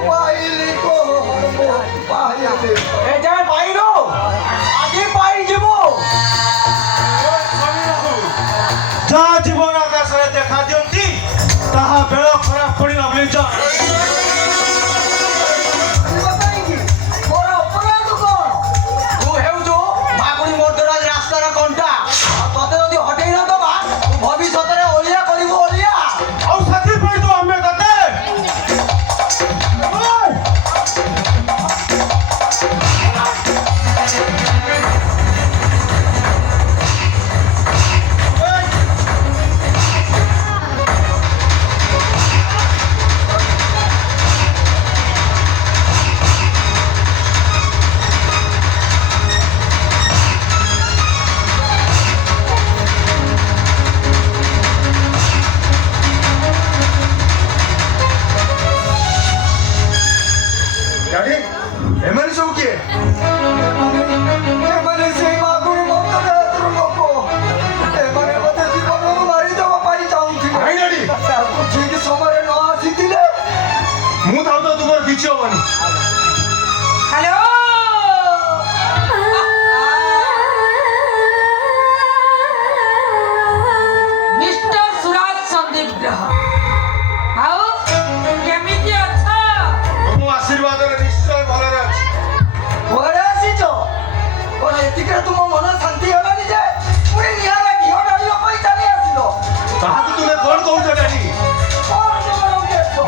পাইলি গো পাইলি এ যাই পাইলো আগে পাই যাব যা জীবন আকাশে দেখা দিয়ন্তি তাহা বেଳ ଖରାପ ପଡ଼ିଲା ବୋଲି ଯା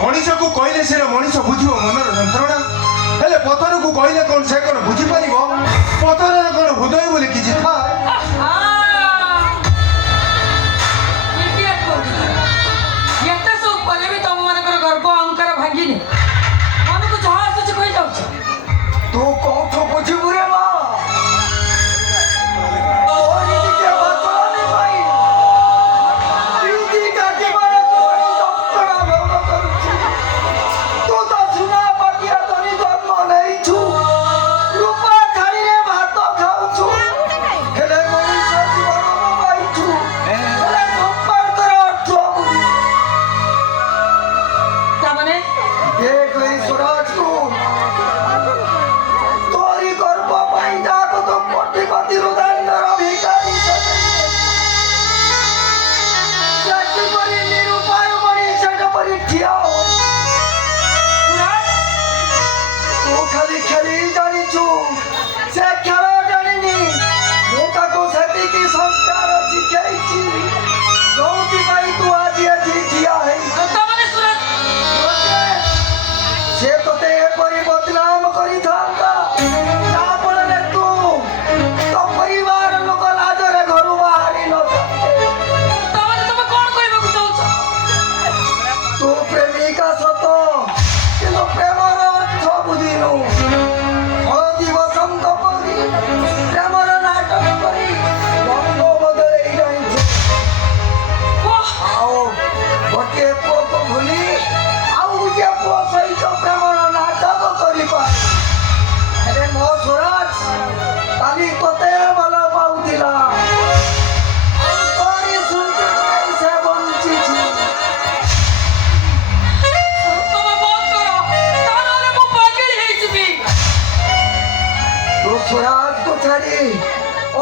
ମଣିଷକୁ କହିଲେ ସିନା ମଣିଷ ବୁଝିବ ମନର ଯନ୍ତ୍ରଣା ହେଲେ ପଥରକୁ କହିଲେ କଣ ସେ କଣ ବୁଝିପାରିବ ପଥରର କଣ ହୃଦୟ ବୋଲି କିଛି ଥାଏ ଏତେ ସବୁ କଲେ ବି ତମ ମାନଙ୍କର ଗର୍ବ ଅହଙ୍କାର ଭାଙ୍ଗିନି ମନକୁ ଯାହା ଆସୁଛି କହିଯାଉଛ ତୁ କୋଉଠୁ ବୁଝିବୁ ରେ ମା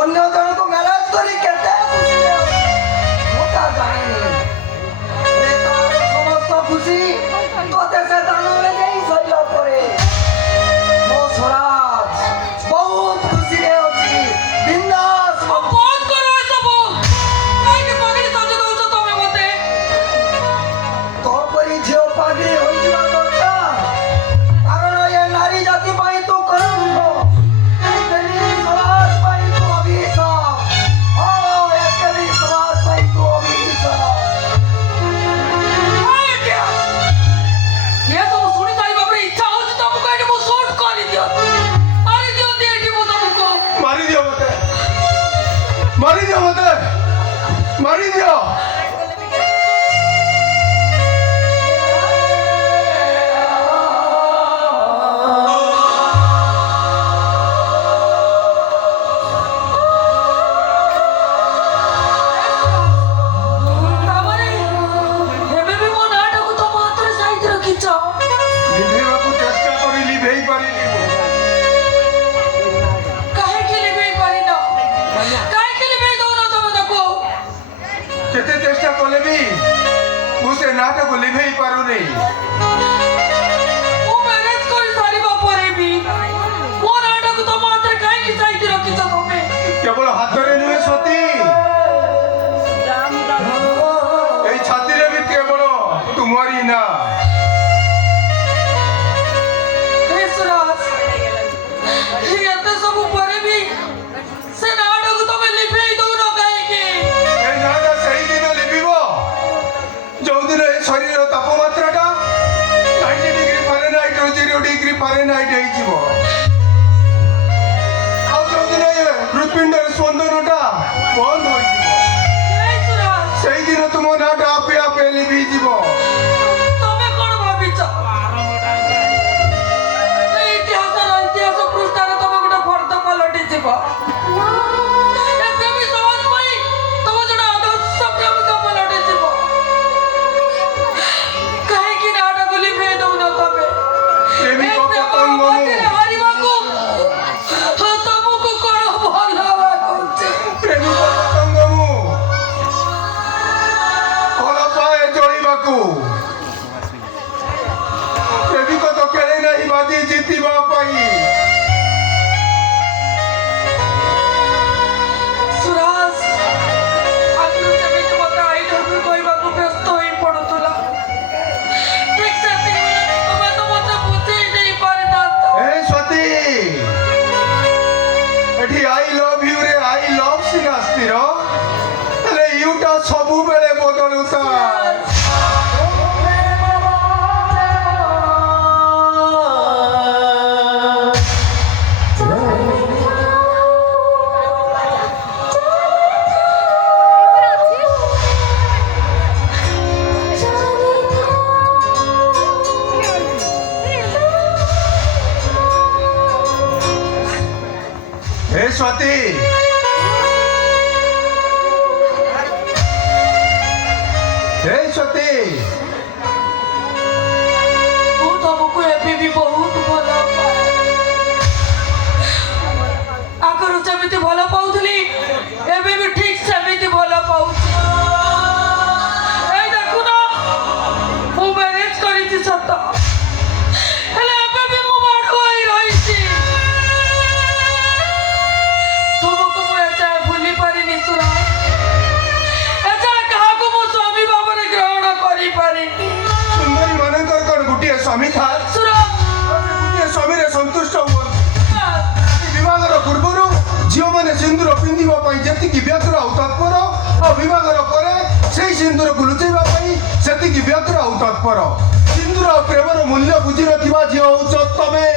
ଅନ୍ୟ ଜଣକୁ ମ୍ୟାରେଜ କରି କେତେ ମୁଁ ତା ଜାଣିନି ସମସ୍ତ ଖୁସି ତତେ ସେ ଦାନରେ ଦେଇ ସରିଲା ପରେ ମୋ ସ୍ୱରାଜ ବହୁତ ଖୁସିରେ ଅଛି ବିନ୍ଦାସ ବନ୍ଦ କର ସବୁ କାହିଁକି ପାଗଳି ସଜ ଦଉଛ ତମେ ମତେ ତୋ ପରି ଝିଅ ପାଗଳି ହୋଇଯିବା ଦରକାର କାରଣ ଏ ନାରୀ ଜାତି ପାଇଁ ତୁ କଲଙ୍କ मारी दियो मत मारी दियो लिखिବାକୁ ଯେତେ ଚେଷ୍ଟା କଲେ ବି ମୁଁ ସେ ନାଟକୁ ଲିଭେଇ ପାରୁନି। ମୁଁ ମ୍ୟାରେଜ କରି ସାରିବା ପରେ ବି ମୋ ନାଟକୁ ତମ ହାତରେ କାହିଁକି ସାଇତି ରଖିଛ ତମେ? କେବଳ ହାତରେ ନୁହେଁ ସତୀ, এই ଛାତିରେ ବି କେବଳ ତୁମରି ନା। ହେ ସୁରାଜ, ଏତେ ସବୁ ପରେ ବି ସେ ନାଟକୁ ତମେ ଲିଭେଇ ଦଉନ କାହିଁକି? এই ନାଟା ସେଇ ଦିନ ଲିଭିବ ଯୋଉଦିନ ଏ ଶରୀରର ତାପମାତ୍ରାଟା 90 ଡିଗ୍ରୀ ଫାରେନହାଇଟରୁ 0 ଡିଗ୍ରୀ ଫାରେନହାଇଟ ହେଇଯିବ, ଆଉ ଯୋଉଦିନ ଏ ହୃତ୍ପିଣ୍ଡର ସ୍ପନ୍ଦନଟା ବନ୍ଦ ହୋଇଯିବ, ହେ ସୁରାଜ, ସେଇଦିନ ତୁମ ନାଟା ଆପେ ଆପେ ଲିଭିଯିବ। ତମେ କଣ ଭାବିଛ? ଏ ଇତିହାସ ପୃଷ୍ଠାରେ ତମେ ଗୋଟେ ଫର୍ଦ୍ଦ ପାଲଟିଯିବ। ଏ ପ୍ରେମୀ ସମାଜ ପାଇଁ ତମେ ଜଣେ ଆଦର୍ଶ ପ୍ରେମିକ ପାଲଟିଯିବ। କାହିଁକି ନାଟକୁ ଲିଭେଇ ଦଉନ ତମେ? ପ୍ରେମିକ ଏ ପ୍ରେମର ପତଙ୍ଗ ବାଜିରେ ହାରିବାକୁ ତମକୁ କଣ ଭଲ ଲାଗୁଛି? ପ୍ରେମିକ ପତଙ୍ଗ ମୁଁ ଭଲ ପାଏ ଜଳିବାକୁ। ପ୍ରେମିକ ତ ଖେଳେ ନାହିଁ ବାଜି ଜିତିବା ପାଇଁ। ସୁରାଜ, ଆଗରୁ ଯେମିତି ମୋତେ ଆଇ ଲଭ୍ ୟୁ କହିବାକୁ ବ୍ୟସ୍ତ ହୋଇ ପଡୁଥିଲା, ଠିକ୍ ସେତିକି ବେଳେ ତମେ ତ ମୋତେ ବୁଝେଇ ଦେଇ ପାରିଥାନ୍ତ। ଏ ସତୀ, ଏଠି ଆଇ ଲଭ୍ ୟୁ ରେ ଆଇ ଲଭ୍ ସିନା ସ୍ଥିର, ହେଲେ ୟୁଟା ସବୁବେଳେ ବଦଳୁଥାଏ। हे स्वाती, हे स्वाती, ମୁଁ ତମକୁ ଏବେ ବି ବହୁତ ଭଲ ପାଏ। ଆଗରୁ ଯେମିତି ଭଲ ପାଉଥିଲି ଏବେ ବି ଠିକ୍ ସେମିତି ଭଲ ପାଉଛି। ଏଇ ଦେଖୁନ, ମୁଁ ମ୍ୟାରେଜ କରିଛି ସତ, ହେଲେ ଏବେ ବି ମୁଁ ବାଢୁଆ ହେଇ ରହିଛି। ତମକୁ ମୁଁ ଏଯାଏ ଭୁଲି ପାରିନି ସୁରାଜ, ଏଯାଏ କାହାକୁ ମୁଁ ସ୍ୱାମୀ ଭାବରେ ଗ୍ରହଣ କରିପାରିନି। ସୁନ୍ଦରୀ ମାନଙ୍କର କଣ ଗୋଟିଏ ସ୍ୱାମୀ ଥାଏ? ସୁରାଜ, ଗୋଟିଏ ସ୍ୱାମୀରେ ସନ୍ତୁଷ୍ଟ ହୁଅନ୍ତି। ବିବାହର ପୂର୍ବରୁ ଝିଅମାନେ ସିନ୍ଦୁର ପିନ୍ଧିବା ପାଇଁ ଯେତିକି ବ୍ୟଗ୍ର ଆଉ ତତ୍ପର, ଆଉ ବିବାହର ପରେ ସେଇ ସିନ୍ଦୁରକୁ ଲୁଚେଇବା ପାଇଁ ସେତିକି ବ୍ୟଗ୍ର ଆଉ ତତ୍ପର। ସିନ୍ଦୁର ଆଉ ପ୍ରେମର ମୂଲ୍ୟ ବୁଝି ନଥିବା ଝିଅ ହଉଛ ତମେ।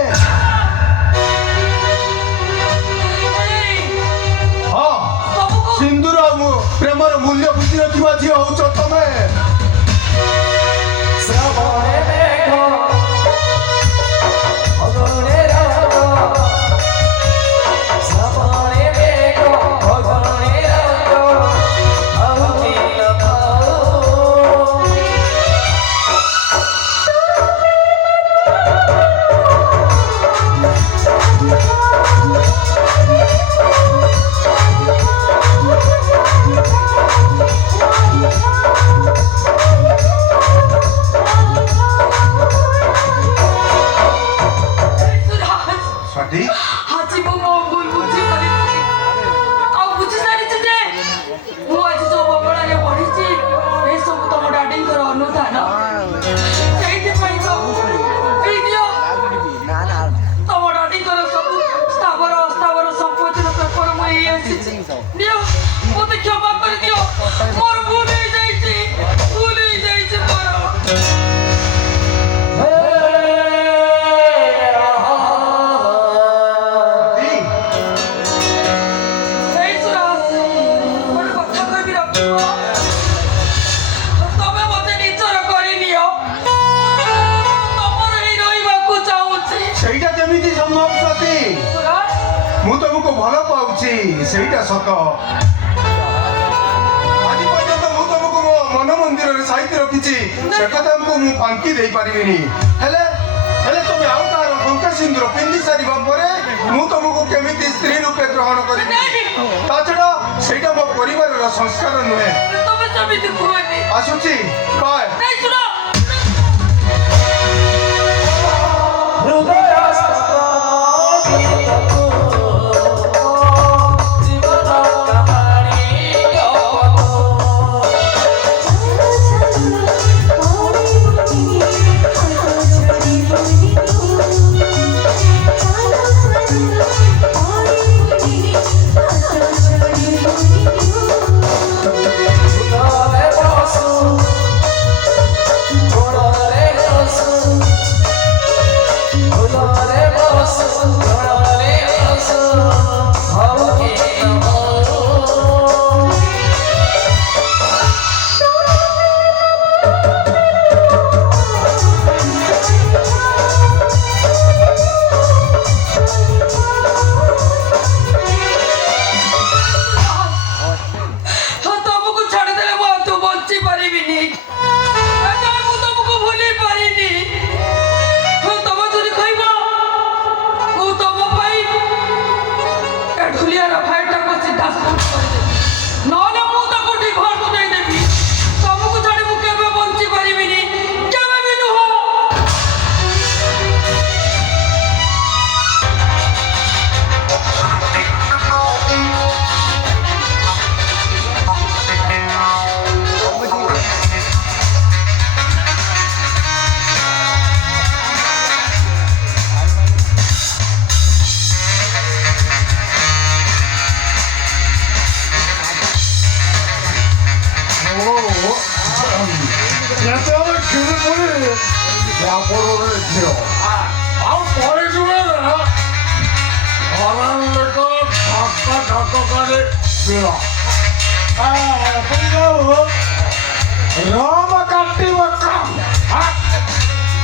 ହଁ, ତମକୁ ସିନ୍ଦୁର ଆଉ ପ୍ରେମର ମୂଲ୍ୟ ବୁଝି ନଥିବା ଝିଅ ହଉଛ ତମେ। ଶ୍ରାବଣେ ମେଘ ଅଗଣେ ରାଗ, ଶ୍ରାବଣେ ମେଘ ଅଗଣେ ରାଗ, ଆଉ ଦିନ ପାଉ। ସୁରାଜ, ସ୍ୱାତୀ, ଆଜି ମୁଁ ମୋ ଭୁଲ ବୁଝିପାରିଛି, ଆଉ ବୁଝି ସାରିଛି ଯେ ମୁଁ ଆଜି ଯୋଉ ବଙ୍ଗଳାରେ ପଢିଛି ଏସବୁ ତମ ଡାଡିଙ୍କର ଅନୁଦାନ। ସେଇଥିପାଇଁ ତ ଏଇ ଦିଅ ତମ ଡାଡିଙ୍କର ସବୁ ସ୍ଥାବର ଅସ୍ଥାବର ସମ୍ପତ୍ତିର ପେପର ମୁଁ ନେଇ ଆସିଛି। ଦିଅ, ମୋତେ କ୍ଷମା କରିଦିଅ, ମୋର ଭୁଲ ହେଇଯାଇଛି, ଭୁଲ ହେଇଯାଇଛି ମୋର। ଏଇ ସୁରାଜ, ଗୋଟେ କଥା କହିବି ରଖିବ, ତମେ ମୋତେ ନିଜର କରିନିଅ, ତମର ହେଇ ରହିବାକୁ ଚାହୁଁଛି। ସେଇଟା କେମିତି ସମ୍ଭବ ସ୍ୱାତୀ? ସୁରାଜ, ମୁଁ ତମକୁ ଭଲ ପାଉଛି, ସେଇଟା ସତ। ଆଜି ପର୍ଯ୍ୟନ୍ତ ମୁଁ ତମକୁ ମୋ ମନ ମନ୍ଦିରରେ ସାଇତି ରଖିଛି, ସେ କଥାକୁ ମୁଁ ଫାଙ୍କି ଦେଇପାରିବିନି। ହେଲେ ହେଲେ ତମେ ଆଉ କାହାର ଟଙ୍କା ସିନ୍ଦୁର ପିନ୍ଧି ସାରିବା ପରେ ମୁଁ ତମକୁ କେମିତି ସ୍ତ୍ରୀ ରୂପେ ଗ୍ରହଣ କରିବି? ତା ଛଡ଼ା ସେଇଟା ମୋ ପରିବାରର ସଂସ୍କାର ନୁହେଁ। ତମେ ସେମିତି କୁହନି। ଆସୁଛି କହ ନାଇଁ ଶୁଣ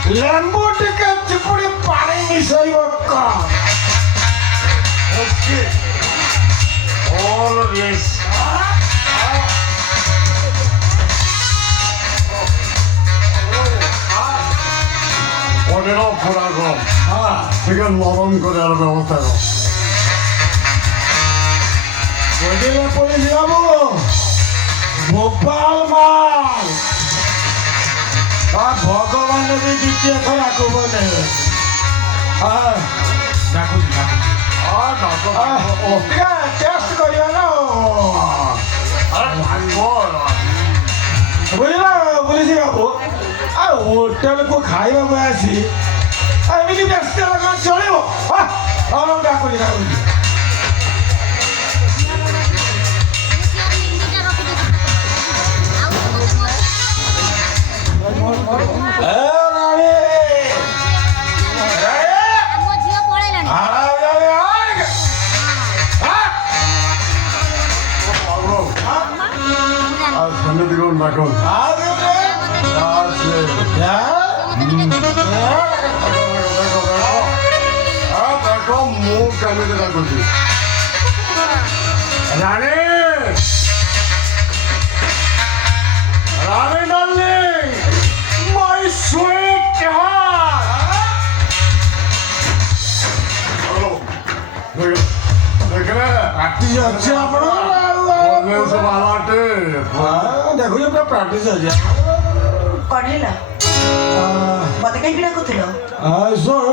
ଲେମ୍ବୁ ଟିକେ ଚିପୁଡ଼ି ପାଣି ମିଶାଇବ all of this 어디로 보라고 지금 너무 거래하는 ବ୍ୟବস্থা로 어디에 보이냐고 গোপাল মাল ভগবান ବି ଦ୍ୱିତୀୟ ଥର ଆକୁ ବନେ ଟେଷ୍ଟ କରିବା ନା ବୁଝିଲା ବୁଝିଛି ବାବୁ ଆଉ ହୋଟେଲକୁ ଖାଇବାକୁ ଆସି ଏମିତି ବ୍ୟସ୍ତ କଣ ଚଳିବ ଡାକୁଛି ଡାକୁଛି ସେମିତି କଣ ଡାକ ଦେଖ ମୁଁ କେମିତି ଡାକୁଛି ରାଣୀ ରାଣୀ ଡାର୍ଲିଂ ମାଇ ସୁଇଟ୍ ଦେଖିଲେ ପ୍ରାକ୍ଟିସ୍ ଅଛି ଆପଣ ଦେଖୁଛ ପୁରା ପ୍ରାକ୍ଟିସ୍ ଅଛି କଢେଇଲା ମତେ କାହିଁକି ଡାକୁଥିଲ ଶୁଣ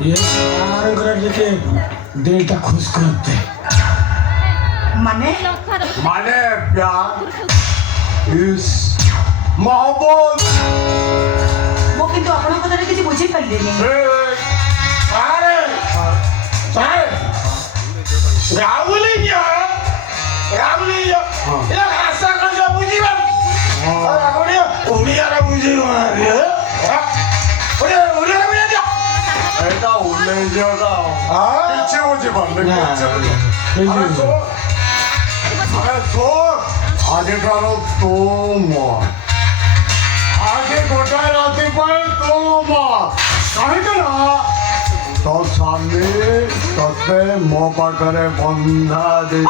ଟିକେ ଦିଲଟା ଖୁସ୍ କରତେ ମାନେ ମାନେ प्यार इस मोहब्बत ମୁଁ କିନ୍ତୁ ଆପଣଙ୍କ କଥାରେ କିଛି ବୁଝିପାରିଲିନି अरे राहुली राहुली भाषा कौन बुझीबा ओडिया बुझीबा ଏଇଟା ଓହ୍ଲେଇ ଯିବଟା କିଛି ବୁଝିପାରୁନି ଆଜିଠାରୁ ତୁ ଆଜି ଗୋଟାଏ ରାତି ପାଇଁ ତୁ କାହିଁକି ନା ତୋ ସ୍ୱାମୀ ତତେ ମୋ ପାଖରେ ବନ୍ଧା ଦେଇ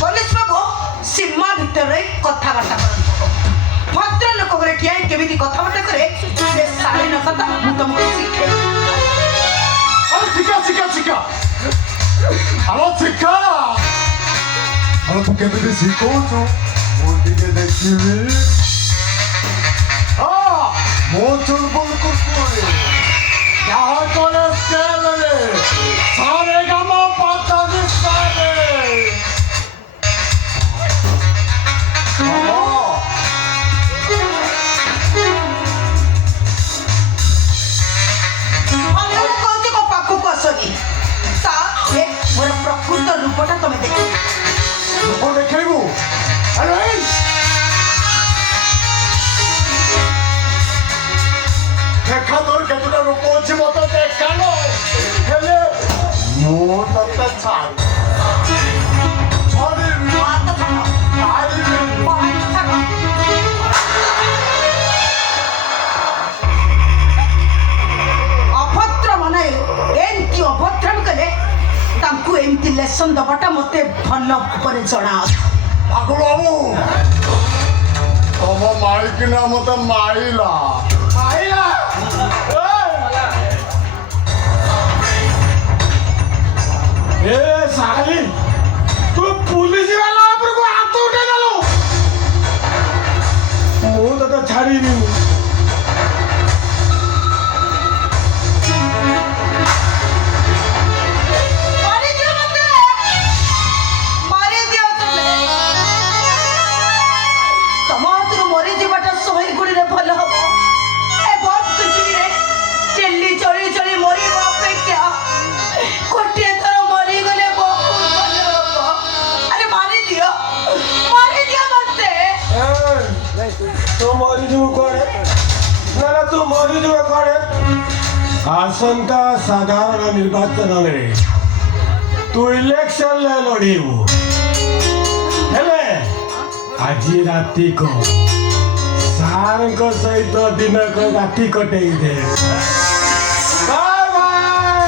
ପୋଲିସ ବାବୁ ସୀମା ଭିତରେ କଥାବାର୍ତ୍ତା କରନ୍ତୁ ଭଦ୍ର ଲୋକ ଘରେ ଠିଆ ହେଇ କେମିତି କଥାବାର୍ତ୍ତା କରେ ସେ ଶାଳୀନତା ମୁଁ ତମକୁ ଶିଖେଇ ଶିଖା ଶିଖା ଶିଖା ଆମ ଶିଖା କଣ ତୁ କେମିତି ଶିଖଉଛୁ ମୁଁ ଟିକେ ଦେଖିବି ମୁଁ ଚୁଲବୁଲ କୁରକୁରେ ଯାହା କରେ ସ୍କେଲରେ ସାରେ ଗାମ ପାତାଦି ସାରେ ଅନ୍ୟମାନେ କହୁଛି ମୋ ପାଖକୁ ଆସନି ତାହେଲେ ମୋର ପ୍ରକୃତ ରୂପଟା ତମେ ଦେଖ ରୂପ ଦେଖେଇବୁ ଆରେ দেখা তোর কেতটা রূপ আছে মতো দেখানো হেলে ମୁଁ ତତେ ଛାଡ଼ିବି ହାତ ଛାଡ଼ ଛାଡ଼ିବି ମୋ ହାତ ଛାଡ଼ ଅଭଦ୍ର ମନାଇ ଏମିତି ଅଭଦ୍ରାମି କଲେ ତାଙ୍କୁ ଏମିତି ଲେସନ ଦବାଟା ମତେ ଭଲ ଭାବରେ ଜଣା ଅଛି ଭାଗୁ ବାବୁ ତମ ମାଇକିନା ମତେ ମାଇଲା ମାଇଲା ଏ ସାଲି ତୁ ପୁଲିସ ବାଲା ଉପରକୁ ହାତ ଉଠେଇ ଦେଲୁ ମୁଁ ତତେ ଛାଡ଼ିବି ମାରିଦିଅ ମତେ ମାରିଦିଅ ତମେ ତମ ହାତରୁ ମରିଯିବାଟା 100 ଗୁଣିରେ ଭଲ ହବ ଏ ବହୁତ ପୃଥିବୀରେ ଡେଲି ଚଳି ଚଳି ମରିବା ଅପେକ୍ଷା ଗୋଟିଏ ଥର ମରିଗଲେ ବହୁତ ଭଲ ହବ ଆରେ ମାରିଦିଅ ମତେ ତୁ ମରିଯିବୁ କୁଆଡ଼େ ନା ନା ତୁ ମରିଯିବୁ କୁଆଡ଼େ ଆସନ୍ତା ସାଧାରଣ ନିର୍ବାଚନରେ ତୁ ଇଲେକ୍ସନରେ ଲଢ଼ିବୁ ହେଲେ ଆଜି ରାତିକୁ ସାର୍ଙ୍କ ସହିତ ଦିନକ ରାତି କଟେଇ ଦେ ବାଏ ବାଏ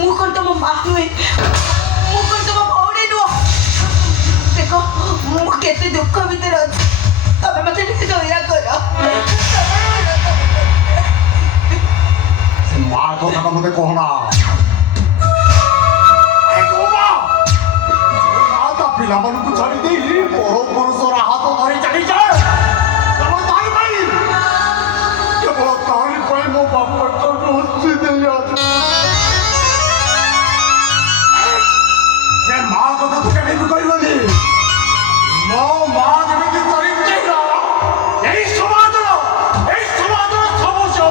ମୁଁ କଣ ତମ ମା ନୁହେଁ ମୁଁ କଣ ତମ ଭଉଣୀ ନୁହଁ ଦେଖ ମୁଁ କେତେ ଦୁଃଖ ଭିତରେ ଅଛି ତମେ ମତେ ଟିକେ ଦୟା କର ମା କଥାଟା ମତେ କହନା ପିଲାମାନଙ୍କୁ ଛାଡ଼ି ଦେଇ ପର ପୁରୁଷର ହାତ ଧରି ଚାଲିଯାଏ କେବଳ ତାରି ପାଇଁ ମୋ ବାପା ଲୁଚି ଦେଇ ସେ ମା କଥା ତୁ କେମିତି କହିବନି ମୋ ମା ଯେମିତି ଚରିତ୍ର ଏଇ ସମାଜର ସମସ୍ୟା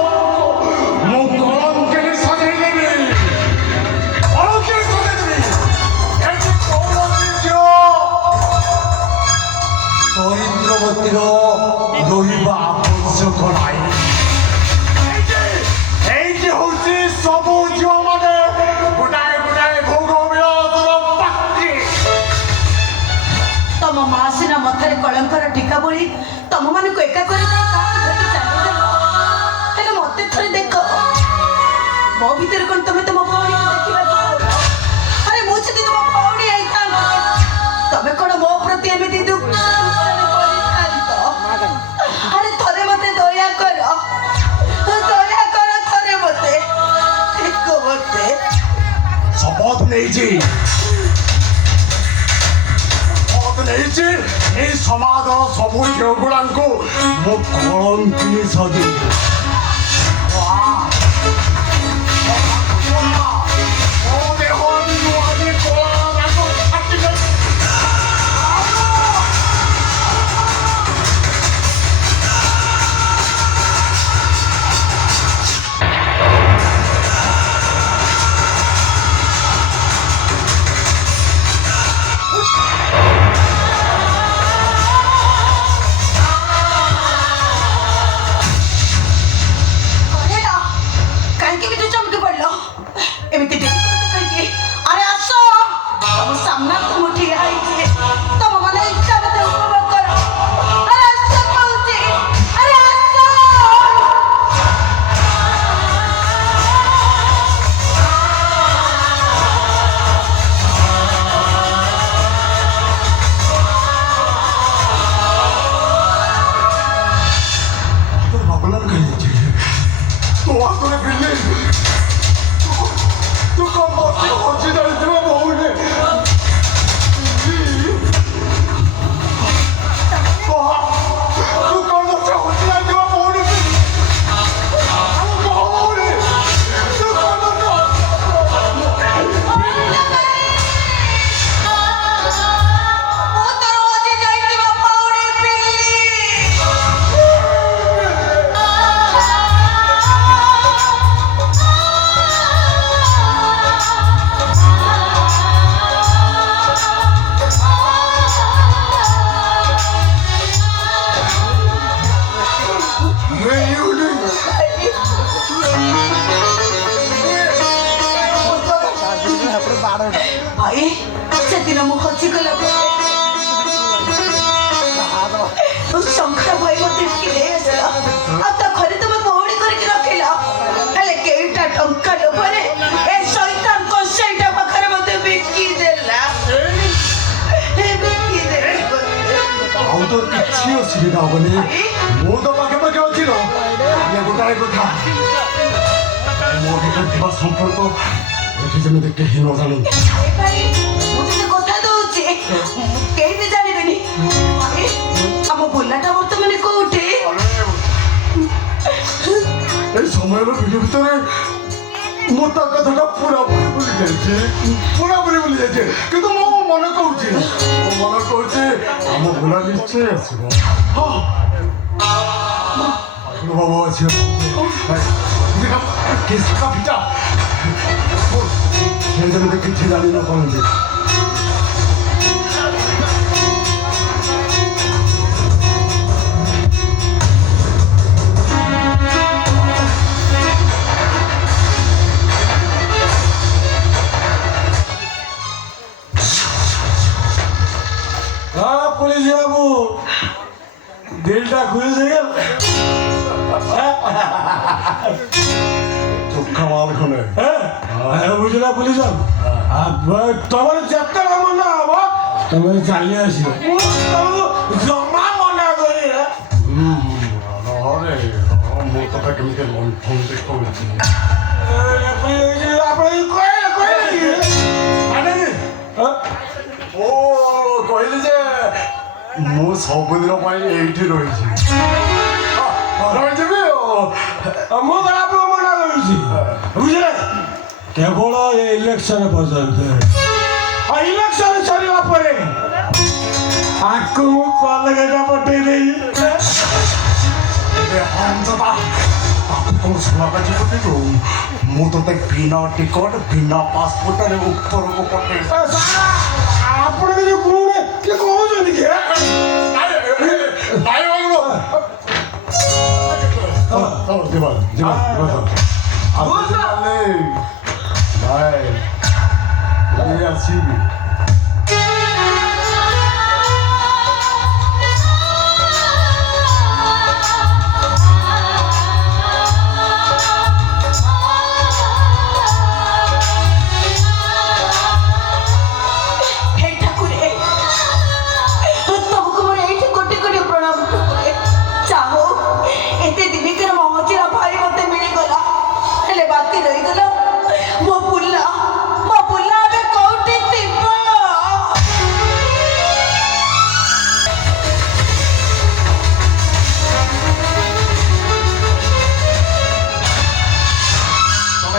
ମୁଁ କଳଙ୍କିରେ ସଜେଇ ଦେବି କଳଙ୍କିରେ ସଜେଇ ଦେବି ଏଠି କୌଣସି ଝିଅ ଚରିତ୍ରବତୀର ରହିବା ଆବଶ୍ୟକ ନାହିଁ এইটি হচ্ছে সবু ঝিও মানে গোটায় গোটায় ভোগ বিলাসর পাত্রী ତମ ମା ସିନା ମଥାରେ କଳଙ୍କର ଟୀକା ବୋଳି ତମ ମାନଙ୍କୁ ଏକା କରିଦେଇ ହେଲେ ମତେ ଥରେ ଦେଖ ମୋ ଭିତରେ କଣ ତମେ ତମ ଭଉଣୀକୁ ଦେଖିବାକୁ ଆରେ ମୁଁ ଯଦି ତମ ଭଉଣୀ ହେଇଥାନ୍ତି ତମେ କଣ ମୋ ପ୍ରତି ଏମିତି ଦୁଃଖ କରିଥାନ୍ତ ଆରେ ଥରେ ମତେ ଦୟା କର ଥରେ ମତେ ଦେଖ ମତେ শপথ নেইছি এই সমাজর সবু ঝিওগুড়াঙ্কু মু কলঙ্কিনী সজেই ଭାଇ ସେଦିନ ମୁଁ ହଜିଗଲା ଶଙ୍କର ଭାଇ ମତେ କିଏ ଆସିଲା ଆଉ ତା ଘରେ ତମେ ଭଉଣୀ କରିକି ରଖିଲା ହେଲେ କେଇଟା ଟଙ୍କା ଲୋଭରେ ଏ ଶୈତାନ କଷେଇଟା ପାଖରେ ମତେ ବିକି ଦେଲା ଆଉ ତ କିଛି ଅସୁବିଧା ହବନି ମୁଁ ତ ପାଖାପାଖି ଅଛି ନା ଗୋଟାଏ କଥା ମୋ ଭିତରେ ଥିବା ସମ୍ପର୍କ ଏଠି ଯେମିତି କେହି ନ ଜାଣୁ ଭାଇ ମୁଁ ତତେ କଥା ଦଉଛି କେହି ବି ଜାଣିବେନି ଭାଇ ଆମ ବୁଲାଟା ବର୍ତ୍ତମାନ କୋଉଠି এই সময়ের ভিডিও ভিতরে ମୁଁ ତା କଥାଟା ପୁରାପୁରି ଭୁଲି ଯାଇଛି ପୁରାପୁରି ଭୁଲି ଯାଇଛି କିନ୍ତୁ ମୁଁ ମନେ କହୁଛି ଆମ ବୁଲା ନିଶ୍ଚୟ ଆସିବ ବାବୁ ଅଛି ପିଠା ସେ ଯେମିତି କିଛି ଜାଣି ନ ପାରନ୍ତି পুলিশ বাবু দিলটা খুলে গেল চোখা মাল খনে হ্যাঁ বুঝলা পুলিশ বাবু তোমার যেতে মনে হব তুমি চালি আসিব জমা মনে করি নহলে ମୁଁ ତତେ କେମିତି ଫୋନ ଦେଖାଉଛି ଓ କହିଲି ଯେ ମୁଁ ସବୁଦିନ ପାଇଁ ଏଇଠି ରହିଛି ରହିଯିବି ମୁଁ ଆପଣଙ୍କୁ ମନା କରୁଛି ବୁଝିଲେ କେବଳ ଏ ଇଲେକ୍ସନ ପର୍ଯ୍ୟନ୍ତ ଇଲେକ୍ସନ ସରିବା ପରେ ଆକୁ ମୁଁ କଲଗେଟା ପଠେଇ ଦେଇ ମୁଁ ତତେ ବିନା ଟିକଟ ବିନା ପାସପୋର୍ଟରେ ଉପରକୁ ପଠେଇ ଆପଣ କିଛି କହୁନେ କିଏ କହୁଛନ୍ତି କି ଆସିବି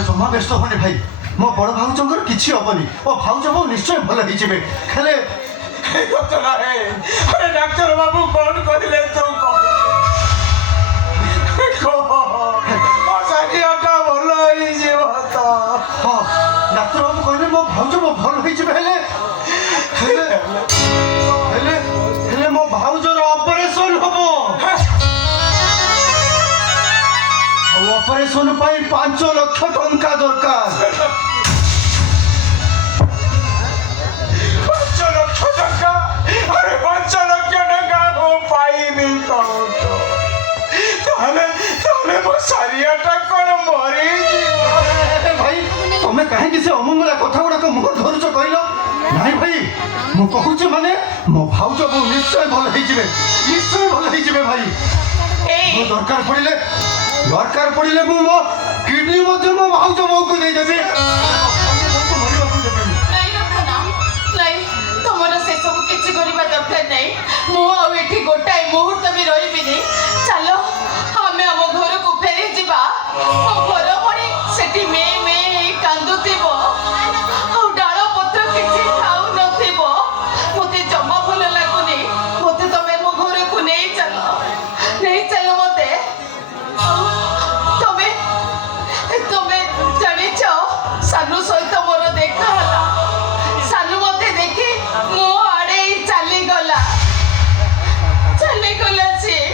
ଜମା ବ୍ୟସ୍ତ ହବନି ଭାଇ ମୋ ବଡ଼ ଭାଉଜଙ୍କର କିଛି ହବନି ମୋ ଭାଉଜ ବୋଉ ନିଶ୍ଚୟ ଭଲ ହେଇଯିବେ ହେଲେ ଡାକ୍ତର ବାବୁ କଣ କରିଲେ ତୁ ଭଲ ହେଇଯିବ ତ ହଁ ଡାକ୍ତରବାବୁ କହିଲେ ମୋ ଭାଉଜ ଭଲ ହେଇଯିବେ ହେଲେ ହେଲେ ହେଲେ ହେଲେ ମୋ ଭାଉଜର ଅପରେସନ ହବ ଆଉ ଅପରେସନ ପାଇଁ 5 ଲକ୍ଷ ଟଙ୍କା ଦରକାର 5 ଲକ୍ଷ ଟଙ୍କା ଆରେ 5 ଲକ୍ଷ ଟଙ୍କା ମୁଁ ପାଇବି କୋଉଠୁ ତାହେଲେ ମୋ ସାରିଆଟା କଣ ମରିଯିବ ଭାଇ ତମେ କାହିଁକି ସେ ଅମଙ୍ଗଳା କଥା ଗୁଡାକ ମୁହଁ ଧରୁଛ କହିଲ ନାଇଁ ଭାଇ ମୁଁ କହୁଛି ମାନେ ମୋ ଭାଉଜ ବୋଉ ନିଶ୍ଚୟ ଭଲ ହେଇଯିବେ ଭାଇ ମୁଁ ଦରକାର ପଡ଼ିଲେ ମୁଁ ମୋ କିଡନୀ ମଧ୍ୟ ମୋ ଭାଉଜ ବୋଉକୁ ଦେଇଦେବି ନାଇଁ ତମର ସେସବୁ କିଛି କରିବା ଦରକାର ନାହିଁ ମୁଁ ଆଉ ଏଠି ଗୋଟାଏ ମୁହୂର୍ତ୍ତ ବି ରହିବିନି ଚାଲ ଆମେ ଆମ ଘରକୁ ଫେରି ଯିବା ମୋ ଘର ପରି ସେଠି ମେ ହେଇ କାନ୍ଦୁଥିବ ଆଉ ଡାଳ ପତ୍ର କିଛି ଖାଉନଥିବ ମୋତେ ଜମା ଭଲ ଲାଗୁନି ମୋତେ ତମେ ମୋ ଘରକୁ ନେଇ ଚାଲ ମୋତେ ତମେ ଜାଣିଛ ସାନୁ ସହିତ ମୋର ଦେଖା ହେଲା ସାନୁ ମୋତେ ଦେଖି ମୋ ଆଡ଼େ ଚାଲିଗଲା ସିଏ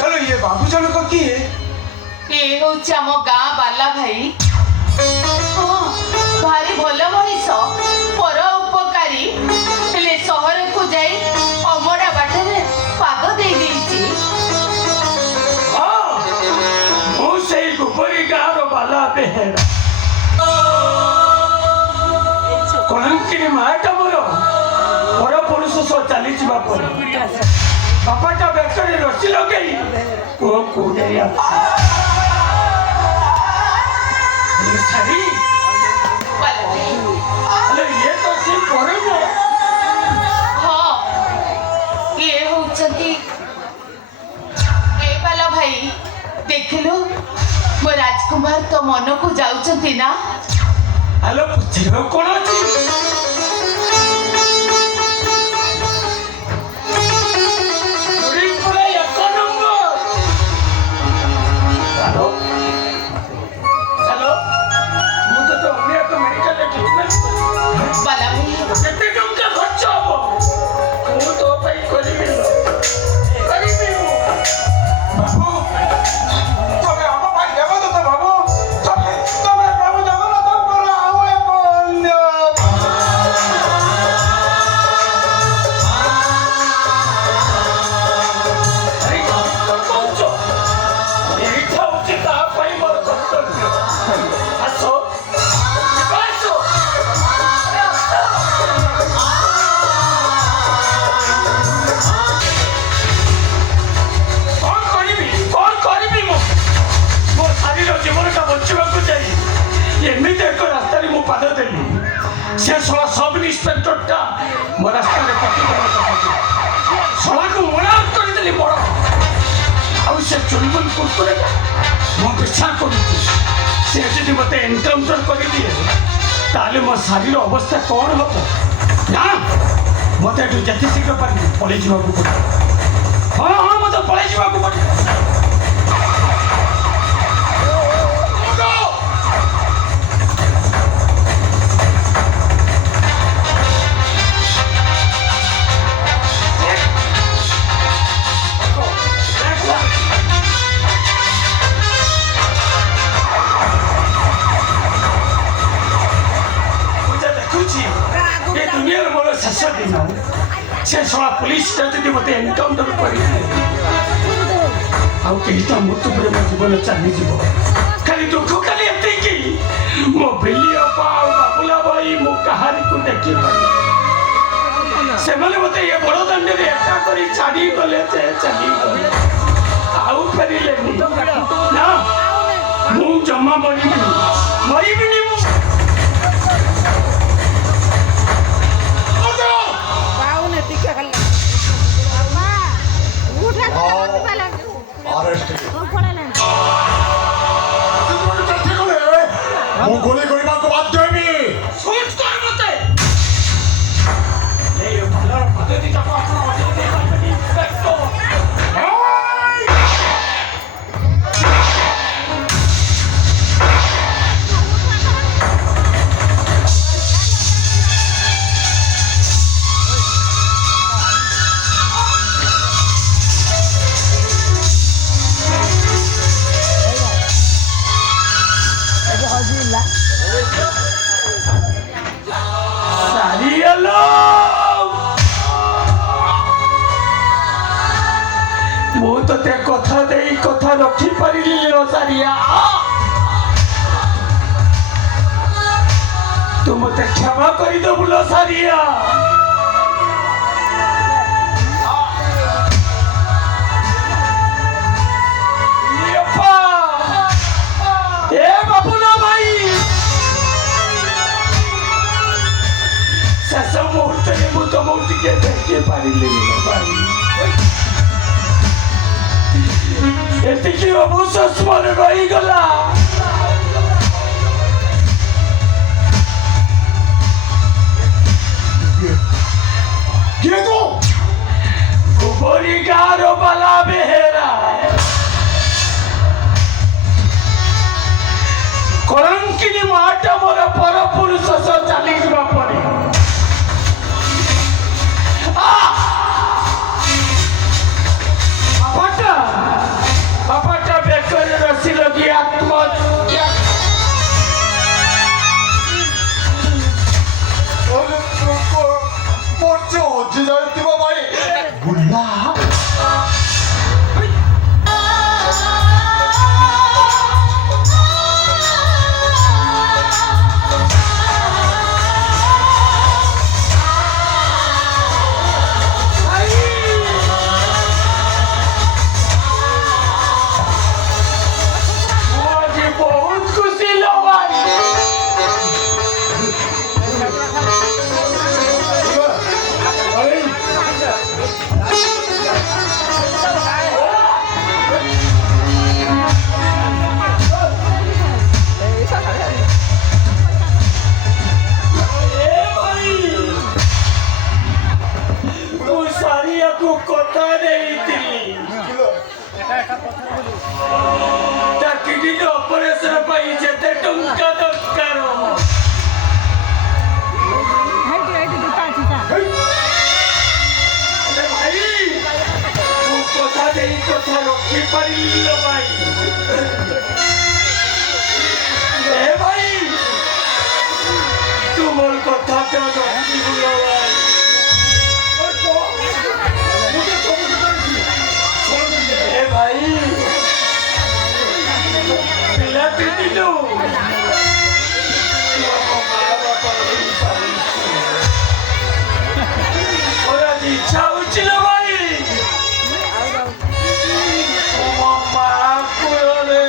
হ্যালো ইয়ে বাবু জনক কিଏ ଏ ହଉଛି ଆମ ଗାଁ ବାଲା ଭାଇ। ହଁ, ଭାରି ଭଲ ମଣିଷ, ପର ଉପକାରୀ। ହେଲେ ସହରକୁ ଯାଇ ଅମଡ଼ା ବାଟରେ ପାଦ ଦେଇ ଦେଇଛି। ମୁଁ ସେଇ ଗୋବରୀ ଗାଁର ବାଲା ବେହେରା। କଳଙ୍କିଣୀ ମାଟା ମୋର ପର ପୁରୁଷ ସହ ଚାଲିଯିବା ପରେ ବାପାଟା ବେକରେ ରସି ଲଗେଇ ପୁଅକୁ ନେଇ ଛାଡ଼ି ବାଲା ଭାଇ, ହେଲେ ଇଏ ତ ସେ ପରେ ହଁ, ଇଏ ହଉଛନ୍ତି ଏ ବାଲା ଭାଇ। ଦେଖିଲୁ ମୋ ରାଜକୁମାର ତ ମନକୁ ଯାଉଛନ୍ତି ନା? ହ୍ୟାଲୋ ପଚାରିବାକୁ କ'ଣ ଅଛି? ବାଲା ଭାଇ, କେତେ ଟଙ୍କା ଖର୍ଚ୍ଚ ହବ ମୁଁ ତୋ ପାଇଁ କରିବି କରିବି ବାବୁ ତମେ ଆମ ପାଇଁ ଦେବଦୂତ ବାବୁ ତମେ ପ୍ରଭୁ ଜଗନ୍ନାଥଙ୍କର ଆଉ ଏକ ଅନ୍ୟ କହୁଛ ଏଇଟା ହଉଛି ତା ପାଇଁ ମୋର କର୍ତ୍ତବ୍ୟ। ଆସ জীবনটা বঞ্চিବାକୁ যাই ଏମିତି ଏକ ରାସ୍ତାରେ ମୁଁ ପାଦ ଦେଲି। ସେ ଶଳା ସବ୍ ଇନ୍ସପେକ୍ଟରଟା ମୋ ରାସ୍ତାରେ ଶଳାକୁ ମନା କରିଦେଲି ବଡ଼। ଆଉ ସେ ଚୁଲବୁଲ କୁରକୁରେ ମୁଁ ପିଛା କରୁଛି। ସେ ଯଦି ମୋତେ ଏନକାଉଣ୍ଟର କରିଦିଏ ତାହେଲେ ମୋ ଶାରୀର ଅବସ୍ଥା କ'ଣ ହବ? ନା ମୋତେ ଏଠୁ ଯେତେ ଶୀଘ୍ର ପାରିବି ପଳେଇ ଯିବାକୁ ପଡ଼ିବ। ହଁ ହଁ ମୋତେ ପଳେଇ ଯିବାକୁ ପଡ଼ିବ। ଶେଷ ଦିନ ସେ ଶଳା ପୁଲିସଟା ଯଦି ମୋତେ ଏନକାଉଣ୍ଟର କରିଦିଏ ଆଉ କେହି ତ ମୃତ୍ୟୁ ପରେ ମୋ ଜୀବନ ଚାଲିଯିବ। ଖାଲି ଦୁଃଖ ଖାଲି ଏତିକି ମୋ ବିଲି ଅପା ଆଉ ବାବୁଲା ଭାଇ ମୁଁ କାହାରିକୁ ଦେଖିପାରିନି। ସେମାନେ ମୋତେ ଏ ବଡ଼ ଦାଣ୍ଡରେ ଏକା କରି ଛାଡ଼ିଗଲେ ଯେ ଚାଲିଗଲେ ଆଉ ଫେରିଲେନି। ନା ମୁଁ ଜମା ମରିବିନି ମରିବିନି ମୁଁ। ମୁଁ ଗୁଳି କରିବାକୁ ବାଧ୍ୟ ହେବି। ସୁଟ୍ କର ମୋତେ। ଏଇ ଭଲର ପଦ୍ଧତିଟାକୁ ଆପଣ ଅଜୟ ଦେଇପାରିବେନି ଇନ୍ସପେକ୍ଟର। ମୁଁ ତତେ କଥା ଦେଇ କଥା ରଖିପାରିଲି ସାରିଆ। ତୁ ମତେ କ୍ଷମା କରିଦେବୁ ସାରିଆ। ଏ ବାବୁଲା ଭାଇ ଶେଷ ମୁହୂର୍ତ୍ତରେ ମୁଁ ତମକୁ ଟିକେ ଦେଖି ପାରିଲିନି ଭାଇ। ଏତିକି ଅବଶୋଷ ମନେ ରହିଗଲା। କିଏ ତୁ? ଗୋବରୀ ଗାଁର ବାଲା ବେହେରା। କଳଙ୍କିଣୀ ମାଟା ମୋର ପର ପୁରୁଷ ସହ ଚାଲିଯିବା ପରେ ବାପାଟା তোমার কথাটা নদী বুলাবাই এ ভাই পিলাতে দিল ওরা ইচ্ছা হচ্ছিল ভাই তোমার মা করে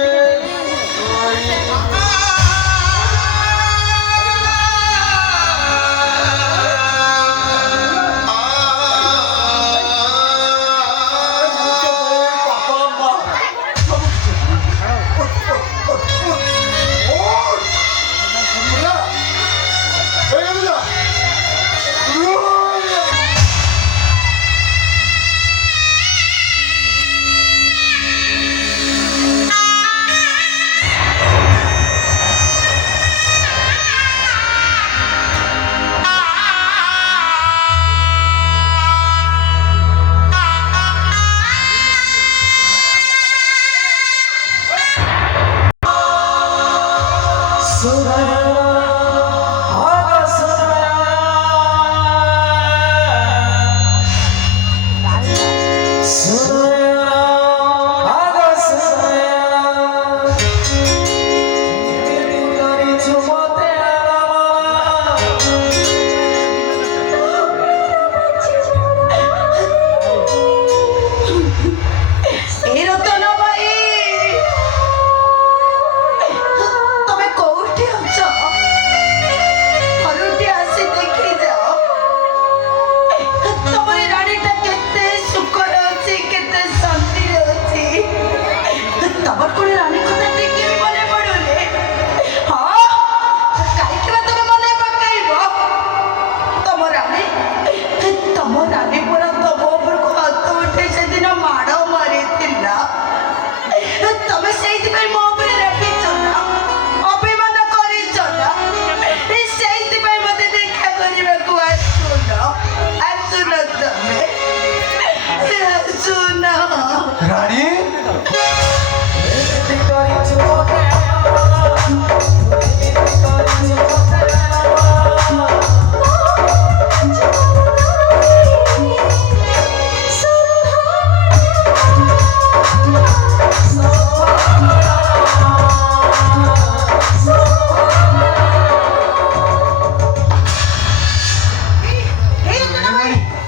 রানী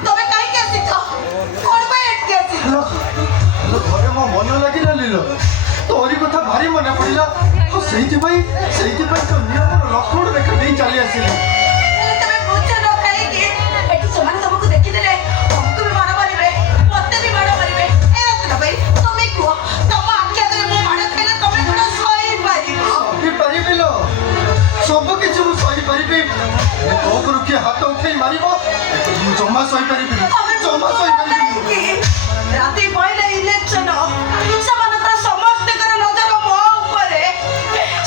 ତମେ କାହିଁକି ଆସିଛ? କଣ ପାଇଁ ଏଠିକି ଆସିଛ? ଘରେ ମୋ ମନ ଲାଗିଲା ଲିଲ ତୋରି କଥା ଭାରି ମନେ ପଡ଼ିଲା ସେଇଥିପାଇଁ ତ ନିୟମର ଲକ୍ଷ୍ମଣ ରେଖା ଦେଇ ଚାଲି ଆସିଲି। ହେଲେ ତମେ ବୁଝ ନ କାହିଁକି? ଏଠି ସେମାନେ ତମକୁ ଦେଖିଦେଲେ ତମକୁ ବି ମାଡ଼ ମାରିବେ, ମତେ ବି ମାଡ଼ ମାରିବେ। ଏ ରତ୍ନ ଭାଇ ତମେ କୁହ, ତମ ଆଖି ଆଗରେ ମୁଁ ମାଡ଼ ଖାଇଲେ ତମେ କଣ ସହିପାରିବ? ସହିପାରିବି ଲୋ, ସବୁ କିଛି ମୁଁ ସହିପାରିବି। ତୋ ଉପରୁ କିଏ ହାତ ଉଠେଇ ମାରିବ ମୁଁ ଜମା ସହିପାରିବିନି, ଜମା ସହିପାରିବିନି। ରାତି ପଇଲେ ଇଲେକ୍ସନ, ସେମାନଙ୍କର ସମସ୍ତଙ୍କର ନଜର ମୋ ଉପରେ।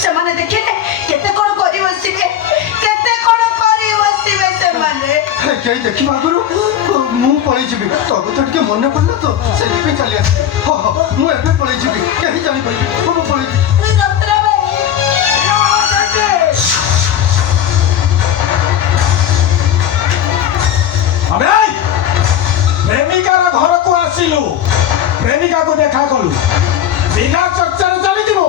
ସେମାନେ ଦେଖିଲେ କେତେ କଣ କରି ବସିବେ, କେତେ କଣ କରି ବସିବେ ସେମାନେ। କେହି ଦେଖିବା ଆଗରୁ ମୁଁ ପଳେଇଯିବି। ତୋ କଥା ଟିକେ ମନେ ପଡ଼ିଲା ତ ସେଥିପାଇଁ ଚାଲି ଆସିଲି। ହଁ ମୁଁ ଏବେ ପଳେଇଯିବି, କେହି ଜାଣିପାରିବି ମୁଁ ପଳେଇଯିବି। ରତ୍ନ ଭାଇ ଆମେ ପ୍ରେମିକାର ଘରକୁ ଆସିଲୁ, ପ୍ରେମିକାକୁ ଦେଖା କଲୁ, ବିନା ଚର୍ଚ୍ଚାରେ ଚାଲିଯିବ।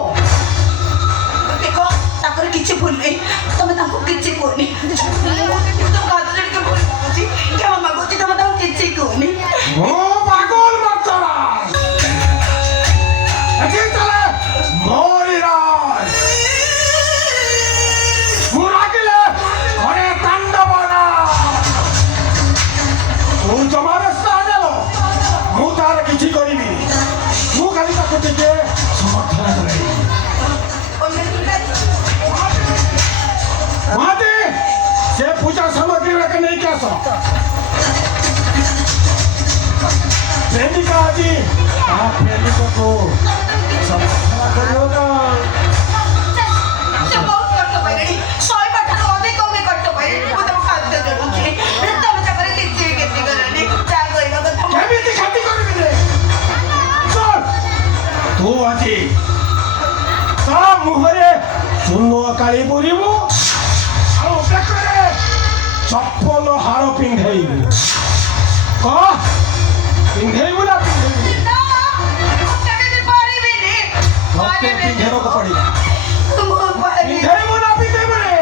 ଦେଖ ତାଙ୍କର କିଛି ଭୁଲ ନାହିଁ, ତମେ ତାଙ୍କୁ କିଛି କୁହନି। କ୍ଷମା ମାଗୁଛି, ତମେ ତାଙ୍କୁ କିଛି କୁହନି। ମୁଁ ପାଗল ବାଚ୍চারা এটি চলে মোরি রাজ ମୁଁ ରାଗିଲେ ଘରେ ତାଣ୍ଡବ ନା। ତୁ ଜମା ବ୍ୟସ୍ତ ହେଇଗଲ, ମୁଁ ତାର କିଛି କରିବି। ମୁଁ ଖାଲି ତାକୁ ଟିକେ ସମର୍ଥନ କରିବି। ମହାନ୍ତି ସେ ପୂଜା ସାମଗ୍ରୀ ଗୁଡ଼ାକ ନେଇକି ଆସ। ପ୍ରେମିକା ଆଜି ତା ପ୍ରେମିକକୁ ସମର୍ଥନ କରିବ ନା। ସେ ବହୁତ କଷ୍ଟ ପାଇଲେଣି, 100 ଠାରୁ ଅଧିକ ବି କଷ୍ଟ ପାଇଲେଣି। ମୁଁ ତାଙ୍କୁ ଖାଦ୍ୟ ଦେଉଛି, ତମେ ତାଙ୍କର କିଛି ବି କ୍ଷତି କରନି। ଯାହା କହିବା କଥା କେମିତି କ୍ଷତି କରିବି ରେ? ଶୁଣ, ତୁ ଆଜି ତା ମୁହଁରେ ଚୂନ କାଳି ପୁରିବୁ ଆଉ ବେକରେ ଚପଲ ହାର ପିନ୍ଧେଇବୁ କହ ପିନ୍ଧେଇବୁ ନା ପିନ୍ଧେଇବୁ ନା, ମୁଁ କେମିତି ପାରିବିନି। ତତେ ପିନ୍ଧେଇବାକୁ ପଡ଼ିବ ମୁଁ ପାରିବିନି। ପିନ୍ଧେଇବୁ ନା ପିନ୍ଧେଇବୁ ରେ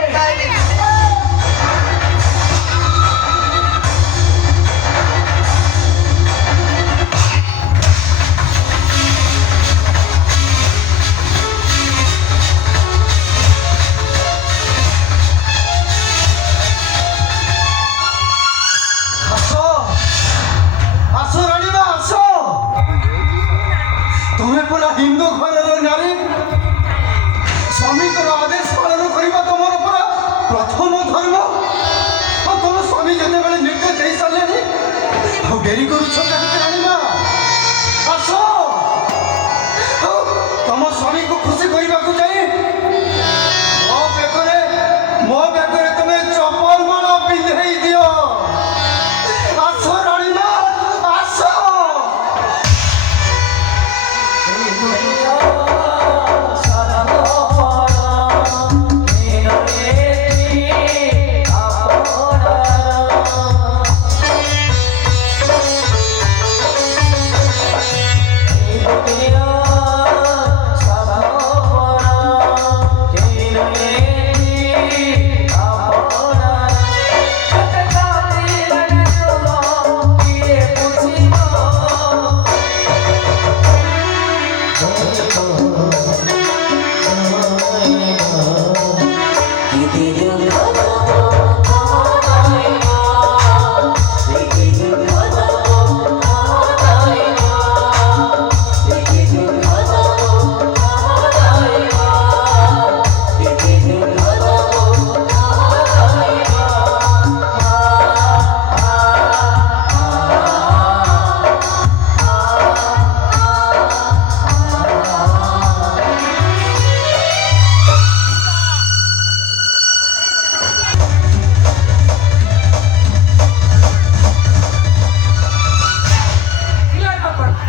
ଆସ ରାଣୀମା ଆସ ତମେ ପୁରା ହିନ୍ଦୁ ଘରର ନାରୀ ସ୍ୱାମୀଙ୍କର ଆଦେଶ ପାଳନ କରିବା ତମର ପୁରା ପ୍ରଥମ ଧର୍ମ ଆଉ ତମ ସ୍ୱାମୀ ଯେତେବେଳେ ନିର୍ଦ୍ଦେଶ ଦେଇ ସାରିଲେଣି ଆଉ ଡେରି କରୁଛ କାହିଁକି ରାଣୀମା ଆସ ଆଉ ତମ ସ୍ୱାମୀକୁ ଖୁସି କରିବାକୁ ଯାଇ ମୋ ବେକରେ ତମେ ଚପଲ ମାଳ ପିନ୍ଧେଇ ଦିଅ ଆସ ରାଣୀମା ଆସ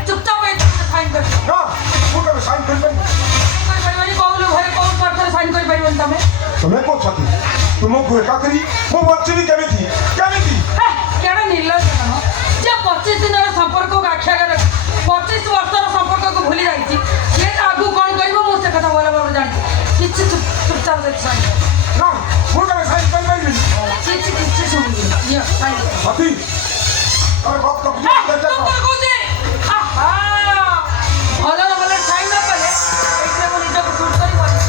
ଚୁପଚାପ ସାଇନ୍ କରି ନା ମୁଁ କେବେ ସାଇନ୍ କରିପାରିବି କରିପାରିବନି କୋଉ ଘରେ କୋଉ ସ୍ୱାର୍ଥରେ ସାଇନ୍ କରିପାରିବନି ତମେ ତମେ କୋଉ ଛାତି ତୁମକୁ ଏକା କରି ମୁଁ ବଞ୍ଚିବି କେମିତି କେମିତି କେଡେ ନିର୍ଲଜ ତମ ଯେ 25 ଦିନର ସମ୍ପର୍କକୁ ଆଖ୍ୟା କରି 25 ବର୍ଷର ସମ୍ପର୍କକୁ ଭୁଲି ଯାଇଛି ସିଏ ଆଗକୁ କ'ଣ କରିବ ମୁଁ ସେ କଥା ଭଲ ଭାବରେ ଜାଣିଛି କିଛି ଚୁପଚାପ ସାଇନ୍ ନା ମୁଁ କେବେ ସାଇନ୍ କରିପାରିବିନି କିଛି ଶୁଣିବି ସାଇନ୍ ଛାତି ତମେ ଭକ୍ତ ଭଲରେ ଭଲ ସାଇନ୍ ନ କଲେ ଏଇଥିରେ ମୁଁ ନିଜକୁ ସୁଟ୍ କରିବନି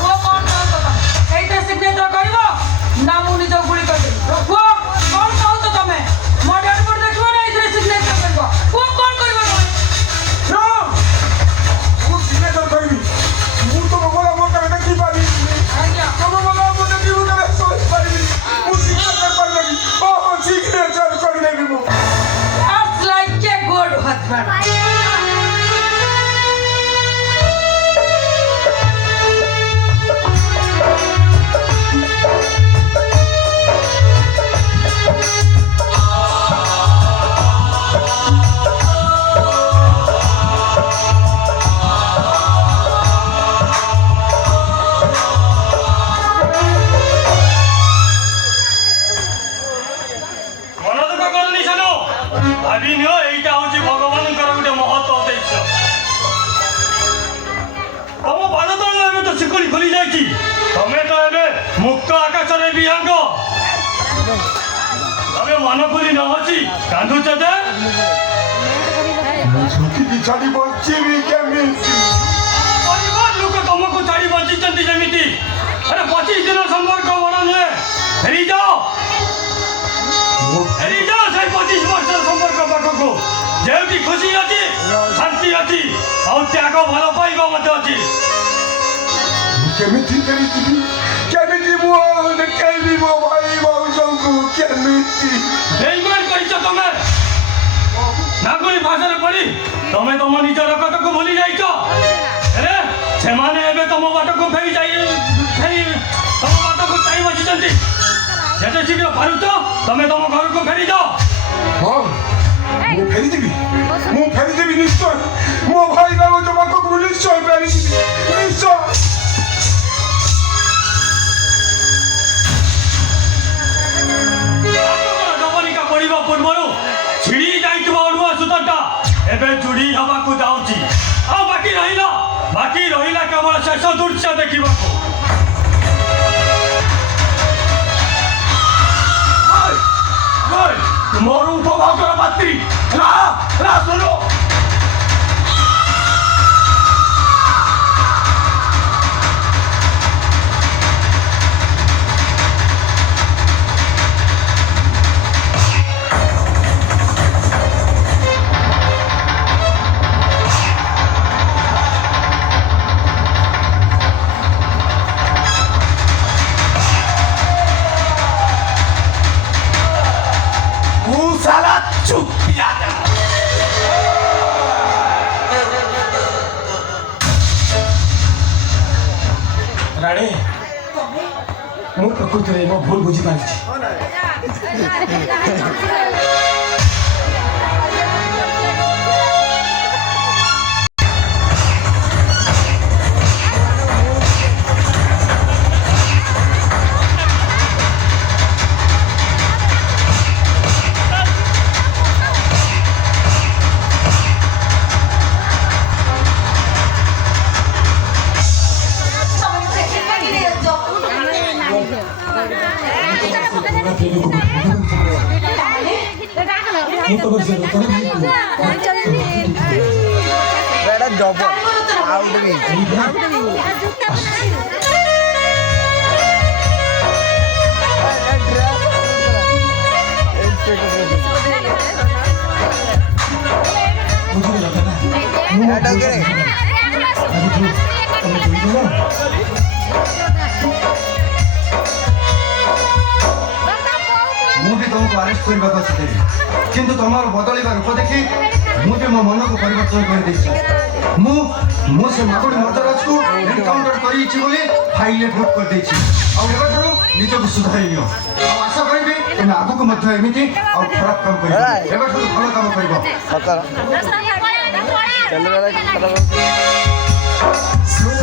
ପୁଅ କ'ଣ ଚାହୁଁଛ ତମେ ଏଇଥିରେ ସିଗ୍ନେଚର କରିବ ନା ମୁଁ ନିଜକୁ ଗୁଳି କରିଦେବି ପୁଅ କ'ଣ ଚାହୁଁଛ ତମେ ମୋ ଡେଡ୍ ବଡି ଦେଖିବ ନା ଏଇଥିରେ ସିଗ୍ନେଚର କରିବ ପୁଅ କ'ଣ କରିବ ତମେ ମୁଁ ସିଗ୍ନେଚର କରିବି ମୁଁ ତମ ଗଲା ମୋ କେବେ ଦେଖିପାରିବି ଆଜ୍ଞା ତମ ଗଲା ମୋ ଦେଖିବୁ କେବେ ଶୋଇପାରିବି ମୁଁ ସିଗ୍ନେଚର କରିଦେବି ଓହୋ ସିଗ୍ନେଚର କରିଦେବି ମୁଁ That's like a good husband. ମନ ଦୁଃଖ କରନି ସାନ ଭାବି ନିଅ ଏଇଟା ହଉଛି ଭଗବାନଙ୍କର ଗୋଟେ ମହତ ଉଦ୍ଦେଶ୍ୟ ତମ ପାଦ ତଳ ଏବେ ତ ଶିକଳି ଖୋଲି ଯାଇଛି ତମେ ତ ଏବେ ମୁକ୍ତ ଆକାଶରେ ବିହଙ୍ଗ ତମେ ମନ ଖୋଲି ନ ହସି କାନ୍ଦୁଛ ଯେ ମୁଁ ଛୁଟିକି ଛାଡ଼ି ବଞ୍ଚିବି କେମିତି ପରିବାର ଲୋକ ତମକୁ ଛାଡ଼ି ବଞ୍ଚିଛନ୍ତି ଯେମିତି ଆରେ 25 ଦିନ ସମ୍ପର୍କ ବଡ଼ ନୁହେଁ ଫେରିଯାଅ ଫେରିଯାଅ ସେଇ 25 ବର୍ଷର ସମ୍ପର୍କ ପାଖକୁ ଯେଉଁଠି ଖୁସି ଅଛି ଶାନ୍ତି ଅଛି ଆଉ ତ୍ୟାଗ ଭଲ ପାଇବା ମଧ୍ୟ ଅଛି କେମିତି ଫେରିଯିବି କେମିତି ମୁଁ ଦେଖେଇବି ମୋ ଭାଇ ଭାଉଜଙ୍କୁ କେମିତି ବେଇମାନ କରିଛ ତମେ ନାଗୁଳି ଭାଷାରେ ପଡ଼ି ତମେ ତମ ନିଜର କଥାକୁ ଭୁଲି ଯାଇଛ ହେଲେ ସେମାନେ ଏବେ ତମ ବାଟକୁ ଫେରି ତମ ବାଟକୁ ଚାହିଁ ବସିଛନ୍ତି ଯେତେ ଶୀଘ୍ର ପାରୁଛ ତମେ ତମ ଘରକୁ ଫେରିଯାଅ ହଁ ମୁଁ ଫେରିଯିବି ନିଶ୍ଚୟ ମୋ ଭାଇ ଭାଉଜ ପାଖକୁ ନିଶ୍ଚୟ ଫେରିଯିବି ନିଶ୍ଚୟ ବାକି ରହିଲା କେବଳ ଶେଷ ଦୃଶ୍ୟ ଦେଖିବାକୁ। ମୋର ଉପଭୋଗର ପାତ୍ରୀ ଶୁଣ ରାଣୀ ମୁଁ ପ୍ରକୃତିରେ ମୋ ଭୁଲ ବୁଝିପାରିଛି। ମୁଁ ବି ତୁମକୁ ଆରେଷ୍ଟ କରିବାକୁ ଆସିଥିଲି, କିନ୍ତୁ ତୁମର ବଦଳିବା ରୂପ ଦେଖି ମୁଁ ବି ମୋ ମନକୁ ପରିବର୍ତ୍ତନ କରିଦେଇଛି। ମୁଁ ସେ ମାଗୁଡ଼ି ମଦରାଜକୁ ଏନକାଉଣ୍ଟର କରିଛି ବୋଲି ଫାଇଲରେ ଭୋଟ କରିଦେଇଛି। ଆଉ ଏବେଠାରୁ ନିଜକୁ ସୁଧାରି ନିଅ। ଆଉ ଆଶା କରିବି ତୁମେ ଆଗକୁ ମଧ୍ୟ ଏମିତି ଆଉ ଖରାପ କାମ କରିବ। ଏବେଠାରୁ ଭଲ କାମ କରିବ। ସୁର